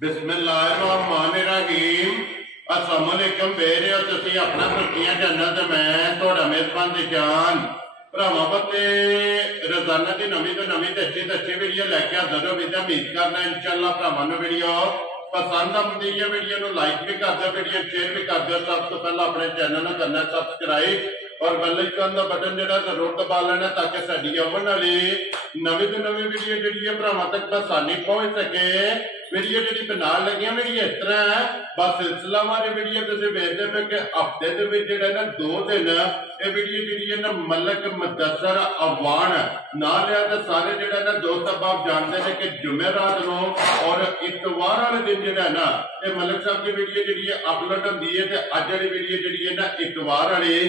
बिस्मिल्लाहिर्रहमानिर्रहीम। अस्सलाम वालेकुम बेरे हो तुसी अपना सुर्खियां चैनल ते मैं तुहाडा मेजबान दिशान भरावां बते रोजाना की नवी तो नवी ते अच्छी वीडियो लैके हाजिर हो विदा उम्मीद करना इंशाअल्लाह भरावां नूं वीडियो पसंद आती है। वीडियो नूं लाइक भी कर दो, वीडियो शेयर भी कर दो। सब तो पहला अपने चैनल नूं करना सब्सक्राइब और बेल आइकन का बटन जो जरूर दबा लेना ताकि साडी आने वाली नवी तो नवी वीडियो जी भरावां तक आसानी पहुंच सके। वीडियो जी बना लगी मेरी इस तरह है बस सिलसिलावार वीडियो तुम वेखते पे कि हफ्ते के ना 2 दिन ये वीडियो जी ना मलक मुदस्सर अवान ना लिया तो सारे जो ना दोस्त अहबाब जानते हैं कि जुमेरात को और इतवार वाले दिन जो है ना ये मलक साहब की वीडियो जी अपलोड होती है। तो अज वाली वीडियो जी है ना इतवार वाली ये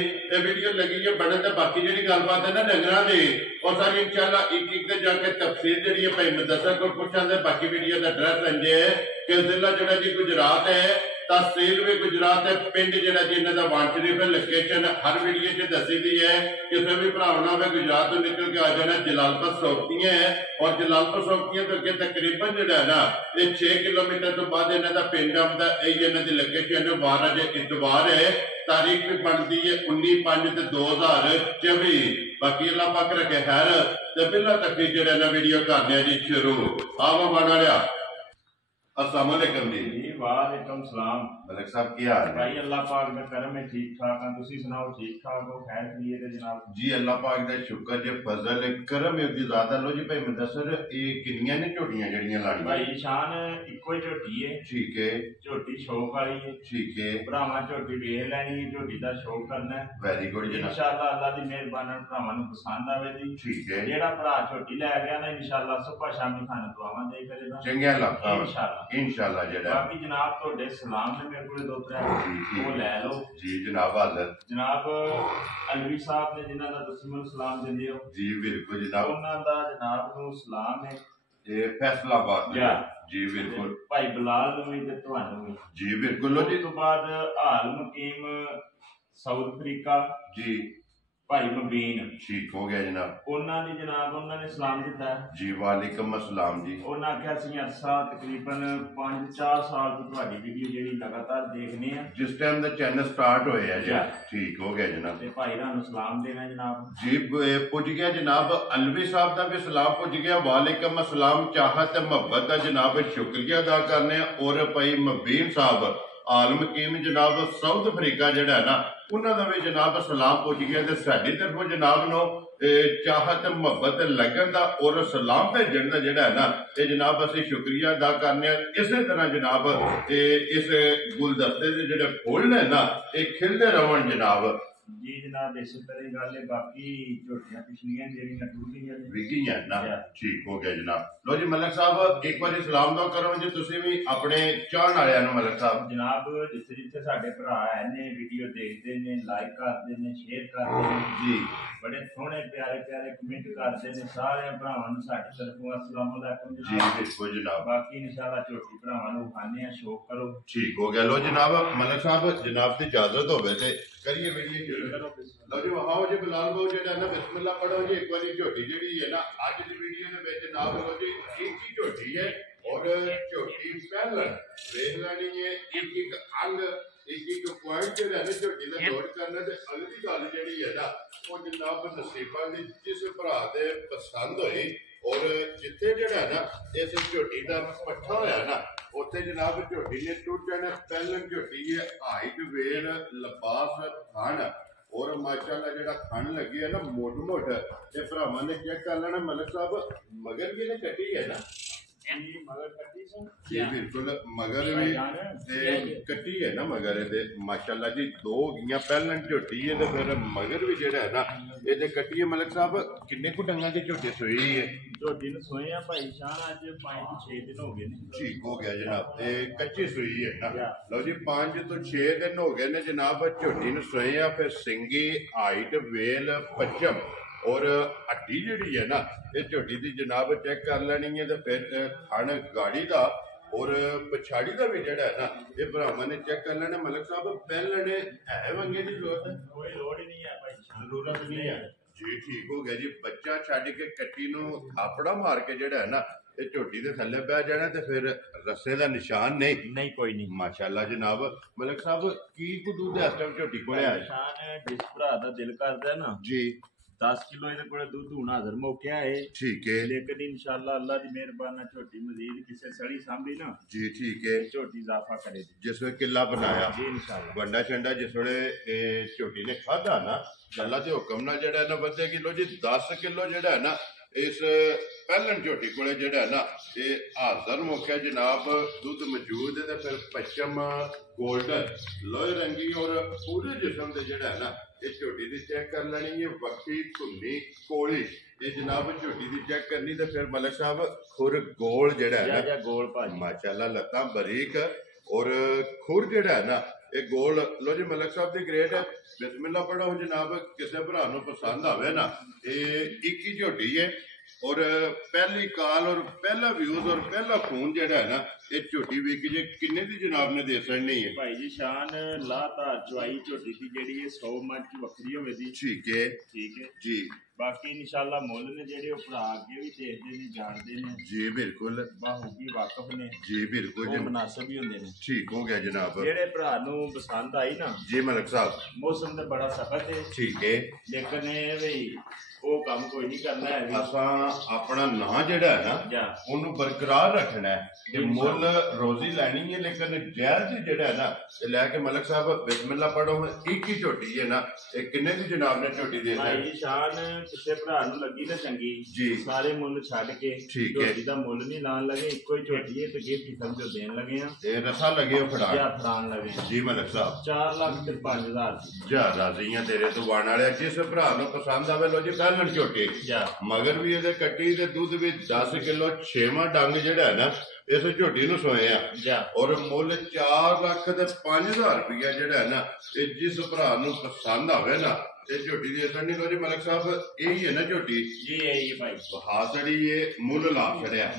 वीडियो लगी है बने। तो बाकी जी गलबात है ना डंगर की और सारी इंशाअल्लाह एक जाके तफसील जी भाई मुदस्सर को पूछा। बाकी वीडियो का एड्रैस इंजे कि जिला जो जी गुजरात है, तहसील भी गुजरात है, पिंड जो इन्हों वन शरीफ है। लोकेशन हर वीडियो च दसी दी है। किसी भी भरावना में गुजरात तो निकल के आ जाना जलालपुर सौखतियां है और जलालपुर सौखतियां तो अगे तकरीबन जो है ना ये 6 किलोमीटर तो बाद इन्हों का पिंड आता। यही इन्हों की लोकेशन वार अज इतवार है। तारीख भी बनती है 19/5/2024। बाकी अल्लाह पाक रखे खैर। तो पहला तक जो ना वीडियो करने जी शुरू आओ बना लिया। अस्सलाम वालेकुम जी। वालेकुम सलाम। मलिक साहब की हाल है भाई? अल्लाह पाक दा करम है, ठीक ठाक हां। तुसी सुनाओ ठीक ठाक हो? खैर खैरियत है जनाब? जी अल्लाह पाक दा शुक्र जे फजल है करम है दी ज़्यादा। लो जी भाई मुदस्सर ये किन्नियां ने झोटियां जड़ियां लाणियां? भाई शान इको ही झोटी है। ठीक है। झोटी शौक वाली है। ठीक है। भरावां झोटी वेख लैनी है, झोटी दा शौक करना है। वेरी गुड जनाब। इंशाअल्लाह अल्लाह दी मेहरबानी नाल भरावां नूं पसंद आवे दी। ठीक है। जेड़ा भरा झोटी लै गया ना इंशाअल्लाह सुबह शामी खाना दुआवां दे करेगा चंगिया लगदा इंशाअल्लाह। जेड़ा बाकी जनाब तोड़े सलाम ने मेरे को 2-3 वो लै लो जी जनाब। हाजर जनाब अलवी साहब ने जिन्हां दा तुसीं मैनूं सलाम दिंदे हो जी बिल्कुल जनाब। उन्हां दा जनाब नूं सलाम है। ये फैसलाबाद जी बिल्कुल। भाई बिलाल नूं भी ते तुहानूं भी जी बिल्कुल। उस तो बाद हाल मुकीम साउथ अफ्रीका जी भाई मुबीन ठीक हो गया जनाब। उन्होंने जनाब उन्होंने सलाम दिता है जी। वालेकुम अस्सलाम जी। उन्होंने आख्या सी अरसा तकरीबन 5-4 साल तो तुहाडी वीडियो जेहड़ी लगातार देखने हैं जिस टाइम दा चैनल स्टार्ट होया जी। ठीक हो गया जनाब। ते भाई रानू सलाम देना जनाब जी। पुज गया जनाब। अलवी साहब दा भी सलाम पुज गया। वालेकुम अस्सलाम। चाहत मोहब्बत दा जनाब शुक्रिया अदा करने। और भाई मुबीन साहब आलम कीम जनाब साउथ अफ्रीका जड़ा है ना उन्होंने भी जनाब सलाम पुज गया। तो साडी तरफों जनाब नो चाहत मोहब्बत लगन का और सलाम भेजन का जड़ा है ना ये जनाब असीं शुक्रिया अदा करने। इस तरह जनाब इस गुलदस्ते के जोड़े फुल ने ना ये खिलते रहन जनाब। जी जनाब इस तरह गल है। बाकी झोटियां पिछलियां जेहड़ियां टूट गईयां विकी हैं ना। ठीक हो गया जनाब। लो जी मलिक साहब एक बार सलाम दो करो जी तुसीं भी अपने चाहण वालियां नूं। मलिक साहब जनाब जिथे जिथे साडे भरा है ने वीडियो देखते ने लाइक करते ने शेयर करते ने जी बड़े सोहने प्यारे प्यारे कमेंट करते ने सारे भरावां नूं साडी तरफों अस्सलाम वालेकुम जी बिल्कुल जनाब। बाकी इंशाअल्लाह झोटी भरावां नूं खाने शौक करो। ठीक हो गया। लो जनाब मलिक साहब जनाब की इजाजत होवे ते करिए वीडियो। लो जी वहाओ जी बिलाल भाऊ जो ना बिस्मिल्लाह पढ़ो जी। एक बार झोटी जी है ना अज की वीडियो में जनाब लो जी एक ही झोटी है और झोटी पहलन वेख लैनी है। एक अंग एक पॉइंट जो है ना झोटी का नोट करना। तो अगली गल जी है ना वो जनाब नसीबा की जिस भरा दे पसंद हुई और जिथे जड़ा ना इस झोटी का पट्ठा होया ना उत्थे जनाब झोटी ने टूट जाना। पहलन झोटी है हाइट वेर लिबास थन और माशाअल्लाह जेड़ा खन लगी है ना मोट मोट ते भरावां ने चेक कर लेना। मलिक साहब मगर भी ने कटी है ना जी बिल्कुल मगर भी कटी है ना। मगर माशाअल्लाह जी 2 गियां पहलन झोटी है तो फिर मगर भी जेड़ा है ना ये कटी है। मलिक साहब किन्ने कु डंगा की झोटी सोई है? झोटी ने सोए हैं भाई शान अज 5-6 दिन हो गए। ठीक हो गया जनाब। कच्ची सोई है ना। लो जी 5 तो 6 दिन हो गए ने जनाब झोटी ने सोए हैं। फिर सिंगी हाइट वेल पचम और हड्डी जी है ना ये झोटी की जनाब चेक कर लैनी है। तो फिर थन गाड़ी का और पछाड़ी का भी जड़ा है ना ये भरावां ने चेक कर लेना। मलिक साहब पहलने है वंगे की जरूरत है? कोई लोड़ नहीं है भाई, जरूरत नहीं है जी। ठीक हो गया जी। बच्चा छड्ड के कट्टी नूं थापड़ा मार के जड़ा है ना ਇਹ ਝੋਟੀ ਦੇ ਥੱਲੇ ਬਹਿ ਜਾਣਾ ਤੇ ਫਿਰ ਰੱਸੇ ਦਾ ਨਿਸ਼ਾਨ ਨਹੀਂ। ਨਹੀਂ ਕੋਈ ਨਹੀਂ। ਮਾਸ਼ਾਅੱਲਾ ਜਨਾਬ। ਮਲਕ ਸਾਹਿਬ ਕੀ ਕੁ ਦੁੱਧ ਇਸ ਟਾਈਮ ਝੋਟੀ ਕੋਲੇ ਆ? ਨਿਸ਼ਾਨ ਜਿਸ ਭਰਾ ਦਾ ਦਿਲ ਕਰਦਾ ਨਾ ਜੀ 10 ਕਿਲੋ ਇਹਦੇ ਕੋਲੇ ਦੁੱਧ ਹੁਣ ਹਾਜ਼ਰ ਮੌਕਿਆ ਹੈ। ਠੀਕ ਹੈ। ਲੇਕਿਨ ਇਨਸ਼ਾਅੱਲਾ ਅੱਲਾ ਦੀ ਮਿਹਰਬਾਨੀ ਨਾਲ ਝੋਟੀ ਮਜ਼ੀਦ ਕਿਸੇ ਸੜੀ ਸਾਂਭੀ ਨਾ ਜੀ ਠੀਕ ਹੈ। ਝੋਟੀ ਇਜ਼ਾਫਾ ਕਰੇ ਜਿਸ ਵੇਲੇ ਕਿੱਲਾ ਬਣਾਇਆ ਜੀ ਇਨਸ਼ਾਅੱਲਾ ਵੰਡਾ ਛੰਡਾ ਜਿਸ ਵੇਲੇ ਇਹ ਝੋਟੀ ਨੇ ਖਾਧਾ ਨਾ ਅੱਲਾ ਦੇ ਹੁਕਮ ਨਾਲ ਜਿਹੜਾ ਨਾ ਵੱਧੇ ਕਿਲੋ ਜੀ 10 ਕਿਲੋ ਜਿਹੜਾ ਹੈ ਨਾ ਇਸ ਪਹਿਲਣ ਝੋਟੀ ਕੋਲੇ ਜਿਹੜਾ ਹੈ ਨਾ ਇਹ ਹਾਜ਼ਰ ਮੌਕਿਆ ਜਨਾਬ ਦੁੱਧ ਮੌਜੂਦ ਹੈ ਤੇ ਫਿਰ ਪੱਛਮ ਗੋਲਡਨ ਲੋਹੇ ਰੰਗੀ ਔਰ ਪੂਰੇ ਜਿਸਮ ਦੇ ਜਿਹੜਾ ਹੈ ਨਾ ਇਹ ਝੋਟੀ ਦੀ ਚੈੱਕ ਕਰ ਲੈਣੀ ਹੈ ਵੱਖੀ ਧੁੰਨੀ ਕੋਲੀ ਇਹ ਜਨਾਬ ਝੋਟੀ ਦੀ ਚੈੱਕ ਕਰਨੀ ਤੇ ਫਿਰ ਮਲਕ ਸਾਹਿਬ ਖੁਰ ਗੋਲ ਜਿਹੜਾ ਹੈ ਨਾ ਗੋਲ ਭਾਜੀ ਮਾਸ਼ਾਅੱਲਾ ਲੱਤਾਂ ਬਰੀਕ ਔਰ ਖੁਰ ਜਿਹੜਾ ਹੈ ਨਾ ਇਹ ਗੋਲ ਲੋ ਜੀ ਮਲਕ ਸਾਹਿਬ ਦੀ ਗ੍ਰੇਟ ਹੈ। ਬਿਸਮਿਲ੍ਲਾ ਪੜੋ ਜਨਾਬ ਕਿਸੇ ਭਰਾ ਨੂੰ ਪਸੰਦ ਆਵੇ ਨਾ ਇਹ ਇੱਕ ਹੀ ਝੋਟੀ ਹੈ ਔਰ ਪਹਿਲੀ ਕਾਲ ਔਰ ਪਹਿਲਾ ਵਿਊਜ਼ ਔਰ ਪਹਿਲਾ ਫੋਨ ਜਿਹੜਾ ਹੈ ਨਾ ਇਹ ਝੋਟੀ ਵੇਖ ਜੇ ਕਿੰਨੇ ਦੀ ਜਨਾਬ ਨੇ ਦੇ ਸਕਣੀ ਹੈ ਭਾਈ ਜੀ ਸ਼ਾਨ ਲਾਤਾਰ ਚਵਾਈ ਝੋਟੀ ਦੀ ਜਿਹੜੀ ਹੈ 100 ਮੱਝ ਦੀ ਵੱਖਰੀ ਹੋਵੇ ਦੀ। ਠੀਕ ਹੈ ਜੀ। ਬਾਕੀ ਇਨਸ਼ਾਅੱਲਾ ਮੁੱਲ ਨੇ ਜਿਹੜੇ ਉਹ ਭਰਾ ਅੱਗੇ ਵੀ ਦੇਖਦੇ ਨੇ ਜਾਣਦੇ ਨੇ ਜੀ ਬਿਲਕੁਲ ਬਾਹੂਗੀ ਵਾਕਫ ਨੇ ਜੀ ਬਿਲਕੁਲ ਜੀ ਮੁਨਾਸਬ ਹੀ ਹੁੰਦੇ ਨੇ। ਠੀਕ ਹੋ ਗਿਆ ਜਨਾਬ। ਜਿਹੜੇ ਭਰਾ ਨੂੰ ਪਸੰਦ ਆਈ ਨਾ ਜੀ ਮਲਕ ਸਾਹਿਬ ਮੌਸਮ ਤੇ ਬੜਾ ਸਖਤ ਹੈ ਠੀਕ ਹੈ ਲੇਕਿਨ ਇਹ ਵੀ ਉਹ ਕੰਮ ਕੋਈ ਨਹੀਂ ਕਰਨਾ ਹੈ ਅਸਾਂ ਆਪਣਾ ਨਾਂ ਜਿਹੜਾ ਹੈ ਨਾ ਉਹਨੂੰ ਬਰਕਰਾਰ ਰੱਖਣਾ ਹੈ ਤੇ ਮੁੱਲ ਰੋਜ਼ੀ ਲੈਣੀ ਹੈ ਲੇਕਿਨ ਜਾਇਜ਼ ਜਿਹੜਾ ਹੈ ਨਾ ਇਹ ਲੈ ਕੇ ਮਲਕ ਸਾਹਿਬ ਬਿਸਮਿਲ੍ਲਾ ਪੜੋ ਇੱਕ ਹੀ ਝੋਟੀ ਹੈ ਨਾ ਇਹ ਕਿੰਨੇ ਦੀ ਜਨਾਬ ਨੇ ਝੋਟੀ ਦੇ ਭਾਈ ਸ਼ਾਨ ਕਿਸੇ ਭਰਾ ਨੂੰ ਲੱਗੀ ਨਾ ਚੰਗੀ ਜੀ ਸਾਰੇ ਮੁੱਲ ਛੱਡ ਕੇ ਝੋਟੀ ਦਾ ਮੁੱਲ ਨਹੀਂ ਲਾਣ ਲੱਗੇ ਇੱਕੋ ਹੀ ਝੋਟੀ ਹੈ ਤੇ ਗਿਫਟ ਸਮਝੋ ਦੇਣ ਲੱਗੇ ਆ ਇਹ ਰਸਾ ਲੱਗੇ ਫੜਾਣ ਲੱਗੇ ਜੀ ਮਲਕ ਸਾਹਿਬ 4,05,000 ਜਾ ਰਾਜ਼ੀਆਂ ਤੇਰੇ ਤੋਂ ਵਾਣ ਵਾਲਿਆ ਜਿਸ ਭਰਾ ਨੂੰ ਪਸੰਦ ਆਵੇ ਲੋ ਜੀ ਪਹਿਲਣ ਝੋਟੀ ਮਗਰ ਵੀ ਇਹਦੇ ਕੱਟੀ ਤੇ ਦੁੱਧ ਵੀ 10 ਕਿਲੋ 6ਵਾਂ ਡੰਗ ਜਿਹੜਾ ਹੈ ਨਾ ਇਸ ਝੋਟੀ ਨੂੰ ਸੋਏ ਆ ਔਰ ਮੁੱਲ 4,05,000 ਰੁਪਇਆ ਜਿਹੜਾ ਹੈ ਨਾ ਇਹ ਜਿਸ ਭਰਾ ਨੂੰ ਪਸੰਦ ਆਵੇ ਨਾ ਇਹ ਝੋਟੀ ਦੀ ਅਸਰ ਨਹੀਂ ਲੋ ਜੀ ਮਲਕ ਸਾਹਿਬ ਇਹੀ ਹੈ ਨਾ ਝੋਟੀ ਜੀ ਇਹੀ ਭਾਈ ਹਾਜ਼ੜੀ ਇਹ ਮੁੱਲ ਲਾ ਛੜਿਆ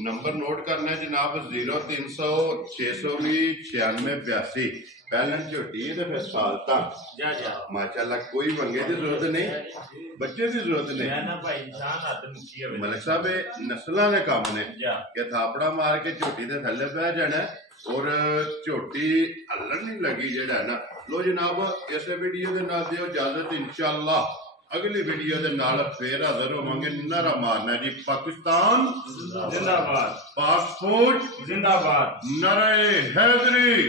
ਨੰਬਰ ਨੋਟ ਕਰਨਾ ਜਨਾਬ 0300 620 9682 ਪਹਿਲਾਂ ਝੋਟੀ ਤੇ ਫਿਰ ਸਾਲ ਤੱਕ ਮਾਸ਼ਾਅੱਲਾ ਕੋਈ ਮੰਗੇ ਦੀ ਜ਼ਰੂਰਤ ਨਹੀਂ ਬੱਚੇ ਦੀ ਜ਼ਰੂਰਤ ਨਹੀਂ ਨਾ ਭਾਈ ਇਨਸਾਨ ਹੱਥ ਮੁੱਕੀ ਹੋਵੇ ਮਲਕ ਸਾਹਿਬ ਇਹ ਨਸਲਾਂ ਦੇ ਕੰਮ ਨੇ ਕਿ ਥਾਪੜਾ ਮਾਰ ਕੇ ਝੋਟੀ ਦੇ ਥੱਲੇ ਬਹਿ ਜਾਣਾ ਔਰ ਝੋਟੀ ਹੱਲਣ ਨਹੀਂ ਲੱਗੀ ਜਿਹੜਾ ਨਾ ਲੋ ਜਨਾਬ ਇਸੇ ਵੀਡੀਓ ਦੇ ਨਾਲ ਦਿਓ ਇਜਾਜ਼ਤ ਇਨਸ਼ਾਅੱਲਾ ਅਗਲੀ ਵੀਡੀਓ ਦੇ ਨਾਲ ਫੇਰ ਹਾਜ਼ਰ ਹੋਵਾਂਗੇ। ਨਾਰਾ ਮਾਰਨਾ ਜੀ ਪਾਕਿਸਤਾਨ ਜ਼ਿੰਦਾਬਾਦ, ਪਾਸਪੋਰਟ ਜ਼ਿੰਦਾਬਾਦ, ਨਾਰੇ ਹੈਦਰੀ।